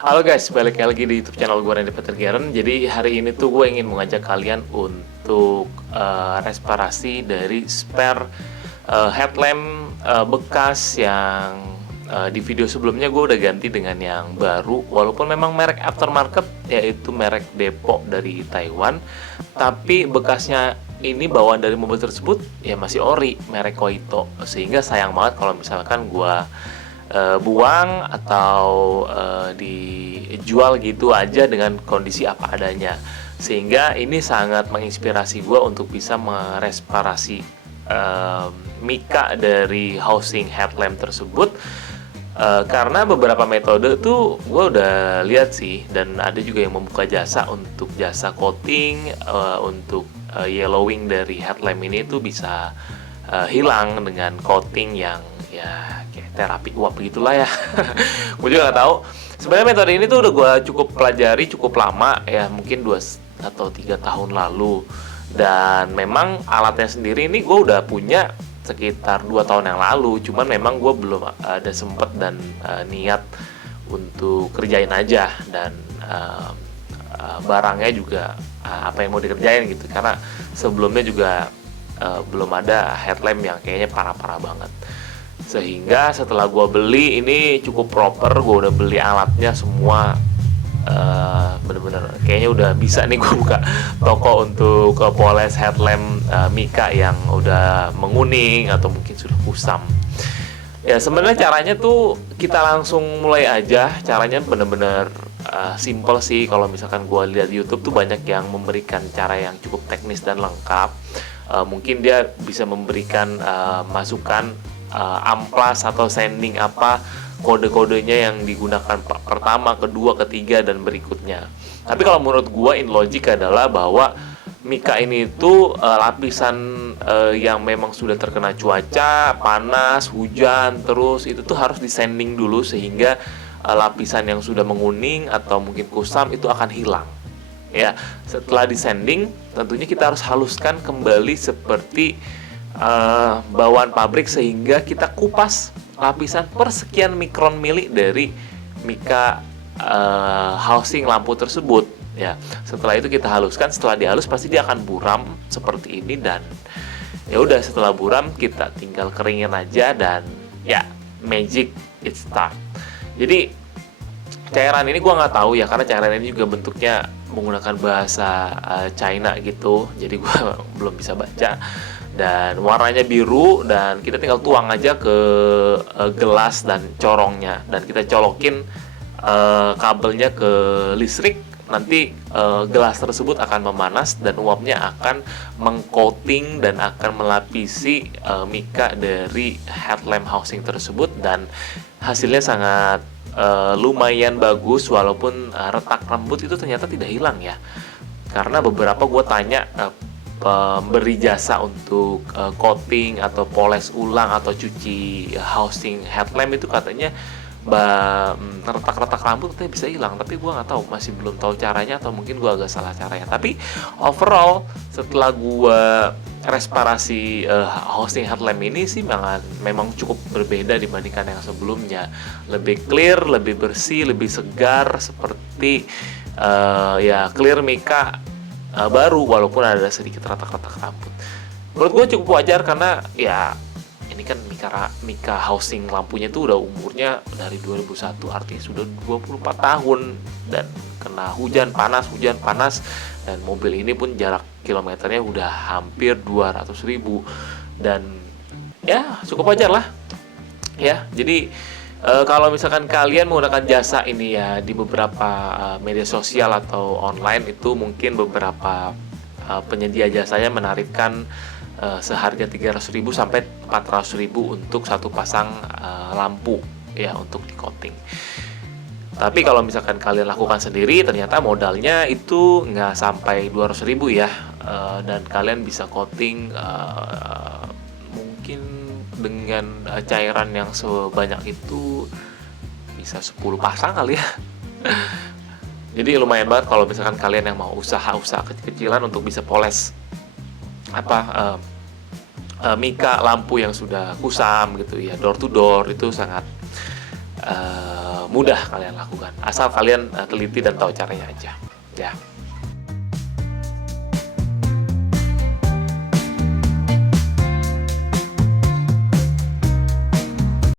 Halo guys, balik lagi di YouTube channel gue Randy Petergaren. Jadi hari ini tuh gue ingin mengajak kalian untuk reparasi dari spare headlamp bekas yang di video sebelumnya gue udah ganti dengan yang baru. Walaupun memang merek aftermarket, yaitu merek Depot dari Taiwan, tapi bekasnya ini bawaan dari mobil tersebut ya masih ori, merek Koito. Sehingga sayang banget kalau misalkan gue buang atau dijual gitu aja dengan kondisi apa adanya. Sehingga ini sangat menginspirasi gue untuk bisa meresparasi mika dari housing headlamp tersebut. Karena beberapa metode tuh gue udah lihat sih, dan ada juga yang membuka jasa untuk jasa coating, untuk yellowing dari headlamp ini tuh bisa hilang dengan coating yang ya kayak terapi uap begitulah ya. Gue juga nggak tahu. Sebenarnya metode ini tuh udah gue cukup pelajari cukup lama ya, mungkin 2 atau 3 tahun lalu. Dan memang alatnya sendiri ini gue udah punya sekitar 2 tahun yang lalu. Cuman memang gue belum ada sempet dan niat untuk kerjain aja. Dan barangnya juga apa yang mau dikerjain gitu. Karena sebelumnya juga belum ada headlamp yang kayaknya parah-parah banget. Sehingga setelah gue beli ini cukup proper, gue udah beli alatnya semua, bener-bener kayaknya udah bisa nih gue buka toko untuk poles headlamp mika yang udah menguning atau mungkin sudah kusam. Ya sebenarnya caranya tuh kita langsung mulai aja. Caranya bener-bener simple sih. Kalau misalkan gue lihat YouTube tuh banyak yang memberikan cara yang cukup teknis dan lengkap. Mungkin dia bisa memberikan masukan amplas atau sanding apa kode-kodenya yang digunakan pertama, kedua, ketiga, dan berikutnya. Tapi kalau menurut gua in logic adalah bahwa mika ini itu lapisan yang memang sudah terkena cuaca panas, hujan terus itu tuh harus disanding dulu sehingga lapisan yang sudah menguning atau mungkin kusam itu akan hilang. Ya, setelah disanding tentunya kita harus haluskan kembali seperti bawaan pabrik sehingga kita kupas lapisan per sekian mikron mili dari mika housing lampu tersebut. Ya, setelah itu kita haluskan. Setelah dihalus pasti dia akan buram seperti ini, dan ya udah setelah buram kita tinggal keringin aja dan ya magic it start. Jadi cairan ini gue nggak tahu ya, karena cairan ini juga bentuknya menggunakan bahasa China gitu, jadi gue belum bisa baca. Dan warnanya biru, dan kita tinggal tuang aja ke gelas dan corongnya, dan kita colokin kabelnya ke listrik. Nanti gelas tersebut akan memanas dan uapnya akan mengcoating dan akan melapisi mika dari headlamp housing tersebut, dan hasilnya sangat lumayan bagus. Walaupun retak rambut itu ternyata tidak hilang ya, karena beberapa gue tanya pemberi jasa untuk coating atau poles ulang atau cuci housing headlamp itu katanya retak-retak rambut katanya bisa hilang. Tapi gue nggak tahu, masih belum tahu caranya, atau mungkin gue agak salah caranya. Tapi overall setelah gue resparasi housing headlamp ini sih memang cukup berbeda dibandingkan yang sebelumnya. Lebih clear, lebih bersih, lebih segar, seperti ya clear mika baru, walaupun ada sedikit retak-retak rambut. Menurut gue cukup wajar, karena ya ini kan mika housing lampunya tuh udah umurnya dari 2001, artinya sudah 24 tahun, dan kena hujan panas, dan mobil ini pun jarak kilometernya udah hampir 200.000, dan ya cukup wajar lah ya. Jadi kalau misalkan kalian menggunakan jasa ini ya di beberapa media sosial atau online, itu mungkin beberapa penyedia jasanya menarikkan seharga 300.000 sampai 400.000 untuk satu pasang lampu ya, untuk di coating. Tapi kalau misalkan kalian lakukan sendiri, ternyata modalnya itu nggak sampai 200.000 ya, dan kalian bisa coating mungkin dengan cairan yang sebanyak itu bisa 10 pasang kali ya. Jadi lumayan banget kalau misalkan kalian yang mau usaha-usaha kecil-kecilan untuk bisa poles mika lampu yang sudah kusam gitu ya, door to door, itu sangat mudah kalian lakukan, asal kalian teliti dan tahu caranya aja ya.